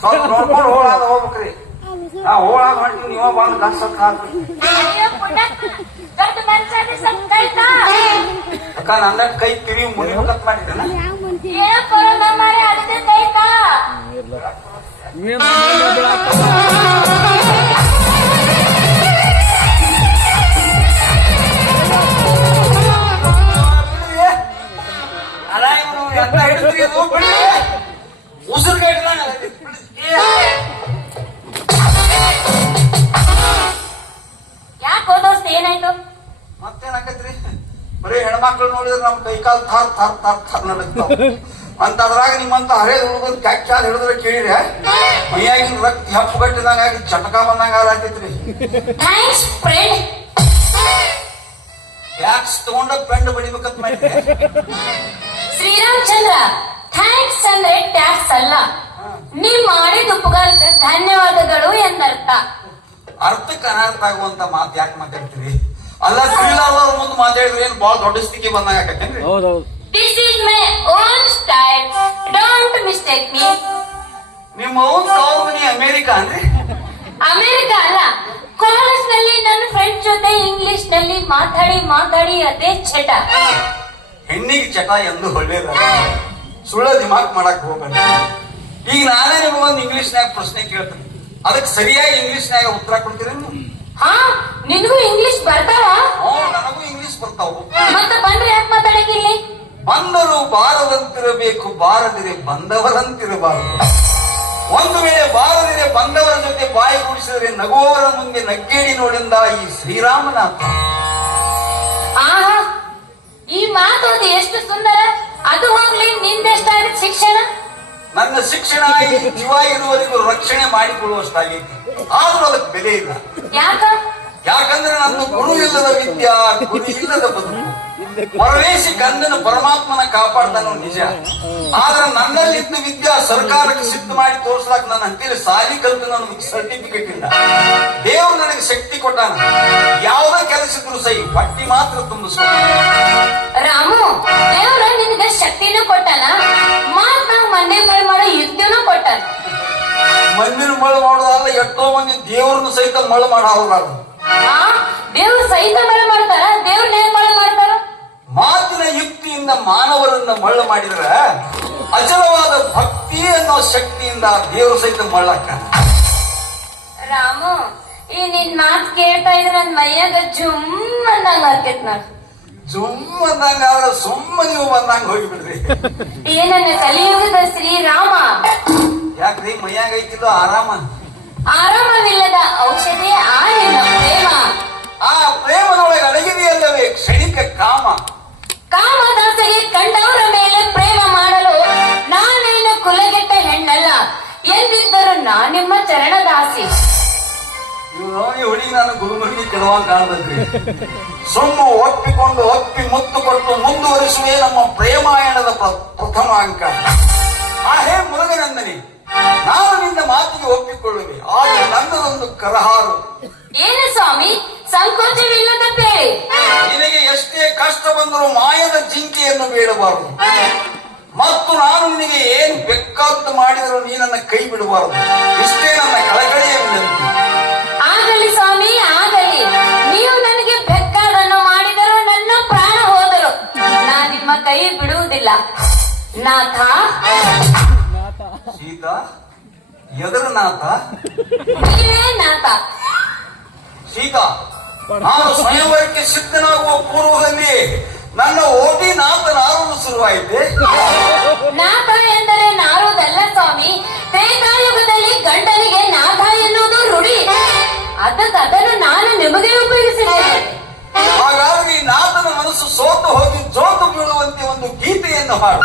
ಸ್ವಲ್ಪ ನೋಡ್ಕೊಂಡು ಹೋಳಾದ ಹೋಗ್ಬೇಕ್ರಿ. ಹೋಳಾದ ಹೊಂಟಿ ನೀವ ಬಂದು ಕನ್ಸಕ್ ಅಕ್ಕ ನಂದ ಕೈ ಕಿರಿ ಮುನಿಬೇಕಂತ ಮಾಡಿದ್ದೇನ ಅಲ್ಲ ಇವನು ಎಂತ ಹಿಡಿದ್ರಿ ಉಸಿರು ಕೈಟ್ಲ ಯಾಕೆ ಹೋದೋಸ್ತ ಏನಾಯ್ತು? ಮತ್ತೇನಾಕತ್ರಿ? ಬರೀ ಹೆಣ್ಮಕ್ಳು ನೋಡಿದ್ರೆ ನಮ್ ಕೈ ಕಾಲ್ ಥರ್ ಥರ್ ಥರ್ ಥರ್ ನಡಕ್ತಾವ ಅಂತ. ಅದ್ರಾಗ ನಿಮ್ಮಂತ ಹರೇ ಹುಡುಗರು ಕ್ಯಾಚಾದ ಹಿಡಿದ್ರೆ ಕೇಳಿದ್ರೆ ಮೈಯಾಗಿನ ರಕ್ತ ಹೆಪ್ಪು ಗಟ್ಟಿದಂಗಾಗಿ ಚಟಕ ಬಂದಂಗ ಆಗತ್ತೈತ್ರಿ. ಟ್ಯಾಕ್ಸ್ ತಗೊಂಡ ಪೆಂಡ್ ಬಡಿಬೇಕಂತ ಮಾಡಿದ್ರೆ ಶ್ರೀರಾಮಚಂದ್ರ, ಥ್ಯಾಂಕ್ಸ್ ಅಂದ್ರೆ ಟ್ಯಾಕ್ಸ್ ಅಲ್ಲ, ನೀವ್ ಮಾಡಿದ ಉಪಕಾರಕ್ಕೆ ಧನ್ಯವಾದಗಳು ಎಂದರ್ಥ. ಅರ್ಥಕ್ಕೆ ಅನರ್ಥ ಆಗುವಂತ ಮಾತು ಯಾಕೆ ಮಾತಾಡ್ತೀರಿ? ಅಲ್ಲ ತಿಳಿಲಾರ್ದವ್ರ ಮುಂದೆ ಮಾತಾಡಿದ್ರೆ ಏನ್ ಬಾಳ ದೊಡ್ಡ ಸ್ಥಿತಿ ಬಂದಾಗ ಆಕತ್ತೇನ್ರಿ? This is my own style, don't mistake me. ನಿಮ್ಮ ಓನ್ ತವ್ರ ಮನಿ ಅಮೇರಿಕಾ ಅಂದ್ರೆ? ಅಮೇರಿಕಾ ಅಲ್ಲ, ಕಾಲೇಜ್ ನಲ್ಲಿ ನನ್ನ ಫ್ರೆಂಡ್ ಜೊತೆ ಇಂಗ್ಲಿಷ್ ನಲ್ಲಿ ಮಾತಾಡಿ ಅದೇ ಚಟ. ಹೆಣ್ಣಿಗೆ ಚಟ ಎಂದು ಒಳ್ಳೇದ, ಸುಳ್ಳ ದಿಮಾಕ್ ಮಾಡಕ್ ಹೋಗ್ಬೇಡ. ಈಗ ನಾನೇ ನಿಮಗೊಂದು ಇಂಗ್ಲಿಷ್ನ್ಯಾಗ ಪ್ರಶ್ನೆ ಕೇಳ್ತೇನೆ, ಅದಕ್ಕೆ ಸರಿಯಾಗಿ ಇಂಗ್ಲಿಷ್ನ್ಯಾಗ ಉತ್ತರ ಕೊಡ್ತೀರಿ? ಹಾ, ನಿನಗೂ ಇಂಗ್ಲಿಷ್ ಬರ್ತಾವ? ನನಗೂ ಇಂಗ್ಲಿಷ್ ಬರ್ತಾವು. ಮತ್ತೆ ಬಂದ್ರೆ ಯಾಕೆ ಮಾತಾಡಕ್ಕಿಲ್ಲಿ? ಬಂದರು ಬಾರದಂತಿರಬೇಕು, ಬಾರದಿರೆ ಬಂದವರಂತಿರಬಾರದು. ಒಂದು ವೇಳೆ ಬಾರದಿರೆ ಬಂದವರ ಜೊತೆ ಬಾಯಿ ಕೂಡಿಸಿದರೆ ನಗುವವರ ಮುಂದೆ ನಗ್ಗೇಡಿ ನೋಡಿಂದ ಈ ಶ್ರೀರಾಮನಾಥ. ಆಹಾ, ಈ ಮಾತು ಅದು ಎಷ್ಟು ಸುಂದರ. ಅದು ಹೋಗ್ಲಿ, ನಿಂದೆಷ್ಟಾಗಿದೆ ಶಿಕ್ಷಣ? ನನ್ನ ಶಿಕ್ಷಣ ಈ ಜೀವ ಇರುವವರೆಗೂ ರಕ್ಷಣೆ ಮಾಡಿಕೊಳ್ಳುವಷ್ಟಾಗೈತಿ, ಆದ್ರೂ ಅದಕ್ಕೆ ಬೆಲೆ ಇಲ್ಲ. ಯಾಕಂದ್ರೆ ನನ್ನ ಗುರು ಇಲ್ಲದ ವಿದ್ಯಾ, ಗುರು ಇಲ್ಲದ ಬದುಕು. ಪರವೇಶಿ ಕಂದನ ಪರಮಾತ್ಮನ ಕಾಪಾಡ್ತಾನೋ ನಿಜ, ಆದ್ರೆ ನನ್ನಲ್ಲಿದ್ದ ವಿದ್ಯಾ ಸರ್ಕಾರಕ್ಕೆ ಸಿದ್ಧ ಮಾಡಿ ತೋರ್ಸ್ಲಾಕ್ ನನ್ನ ಅಂತೇಳಿ ಸಾಲಿ ಕಲ್ತು ನನಗೆ ಸರ್ಟಿಫಿಕೇಟ್ ಇಲ್ಲ. ದೇವ್ರು ನನಗೆ ಶಕ್ತಿ ಕೊಟ್ಟಾನ, ಯಾವುದೇ ಕೆಲಸ ಇದ್ರು ಸೈ ಹೊಟ್ಟಿ ಮಾತ್ರ ತುಂಬಿಸ್ಕೊ. ರಾಮು, ದೇವ್ರ ನಿನಗೆ ಶಕ್ತಿನೂ ಕೊಟ್ಟಾನ, ಮಾತ್ ನಾವು ಮಂಡೆ ಮಳೆ ಮಾಡೋ ಯುಕ್ತಿನೂ ಕೊಟ್ಟಾನ. ಮಂದಿನ ಮಳೆ ಮಾಡೋದಲ್ಲ, ಎಷ್ಟೋ ಮಂದಿ ದೇವ್ರನ್ನ ಸಹಿತ ಮಳೆ ಮಾಡೋದ್ರ. ದೇವ್ರು ಸಹಿತ ಮಳೆ ಮಾಡ್ತಾರ, ದೇವ್ರನ್ನ ಏನ್ ಮಳೆ ಮಾಡ್ತಾರ? ಮಾತಿನ ಯುಕ್ತಿಯಿಂದ ಮಾನವರನ್ನ ಮಳ್ಳ ಮಾಡಿದ್ರ ಅಚಲವಾದ ಭಕ್ತಿ ಅನ್ನೋ ಶಕ್ತಿಯಿಂದ ದೇವರು ಸಹಿತ ಮಳ್ಳಕ್ಕ. ರಾಮು, ಈ ನಿನ್ ಮಾತು ಕೇಳ್ತಾ ಇದ್ರೆ ನನ್ ಮೈಯಾಗ ಜುಮ್ ಅಂದಂಗ ಆಕೇತ್. ನಾನ್ ಜುಮ್ ಅಂದಂಗ ಆದ್ರೆ ಸುಮ್ಮ ನೀವು ಬಂದಂಗ ಹೋಗಿಬಿಡ್ರಿ. ಏನನ್ನ ಕಲಿಯುಗದ ಶ್ರೀರಾಮ. ಯಾಕ್ರಿ ಮೈಯಾಗ ಐತಿಲ್ಲೋ ಆರಾಮ? ಆರಾಮವಿಲ್ಲದ ಔಷಧಿ ಆ ನಿನ್ನ ಪ್ರೇಮ. ಆ ಪ್ರೇಮದೊಳಗೆ ಅಡಗಿದೆಯಲ್ಲವೇ ಕ್ಷಣಿಕ ಕಾಮ. ಕಾಮದಾಸೆಗೆ ಕಂಡವರ ಮೇಲೆ ಪ್ರೇಮ ಮಾಡಲು ನಾನೇನು ಕುಲಗೆಟ್ಟ ಹೆಣ್ಣಲ್ಲ ಎಂದಿದ್ದರು ನಾ ನಿಮ್ಮ ಚರಣದಾಸಿ. ನೀವು ನೋಡಿ ಹುಡುಗಿ ನಾನು ಗುರುಮುರುಗಿ ಕೆಡವಂಗ ಕಾಣಬೇಕ್ರಿ. ಸುಮ್ಮ ಒಪ್ಪಿ ಮುತ್ತು ಕೊಟ್ಟು ಮುಂದುವರಿಸುವೆ ನಮ್ಮ ಪ್ರೇಮಾಯಣದ ಪ್ರಥಮ ಅಂಕ. ಹೇ ಮುರುಗನಂದನಿ, ನಾನು ನಿನ್ನ ಮಾತಿಗೆ ಒಪ್ಪಿಕೊಳ್ಳುವೆ, ಆದರೆ ನನ್ನದೊಂದು ಕರಹಾರು. ಏನು ಸ್ವಾಮಿ, ಸಂಕೋಚವಿಲ್ಲದ ಬೇಡಿ. ನಿನಗೆ ಎಷ್ಟೇ ಕಷ್ಟ ಬಂದರೂ ಮಾಯದ ಜಿಂಕೆಯನ್ನು ಬೇಡಬಾರದು, ಮತ್ತು ನಾನು ನಿನಗೆ ಏನು ಬೇಕಾದ್ದು ಮಾಡಿದರೂ ನೀ ನನ್ನ ಕೈ ಬಿಡಬಾರದು. ಇಷ್ಟೇ ನನ್ನ ಕಳಕಳಿಯ ವಿನಂತಿ. ಆಗಲಿ ಸ್ವಾಮಿ, ಆಗಲಿ. ನೀವು ನನಗೆ ಬೇಕಾದನ್ನು ಮಾಡಿದರೂ ನನ್ನ ಪ್ರಾಣ ಹೋದರು ನಾ ನಿಮ್ಮ ಕೈ ಬಿಡುವುದಿಲ್ಲ. ನಾಥ. ಸೀತಾ, ಎದುರು ನಾಥ? ನೀವೇ ನಾಥ. ಸೀತಾ, ನಾನು ಸ್ವಯಂವರಕ್ಕೆ ಸಿದ್ಧನಾಗುವ ಪೂರ್ವದಲ್ಲಿ ನನ್ನ ಓಟಿ ನಾಥನಾರುವುದು ಶುರುವಾಯಿತೆ. ನಾಥ ಎಂದರೆ ನಾರುವುದಲ್ಲ ಸ್ವಾಮಿ, ತ್ರೇತಾಯುಗದಲ್ಲಿ ಗಂಡನಿಗೆ ನಾಥ ಎನ್ನುವುದು ರೂಢಿ. ಅದನ್ನು ನಾನು ನಿಮಗೆ ಉಪಯೋಗಿಸಿದ್ದೇನೆ. ಹಾಗಾಗಿ ನಾಥನ ಮನಸ್ಸು ಸೋತು ಹೋಗಿ ಜೋತು ಬೀಳುವಂತೆ ಒಂದು ಗೀತೆಯನ್ನು ಹಾಡು.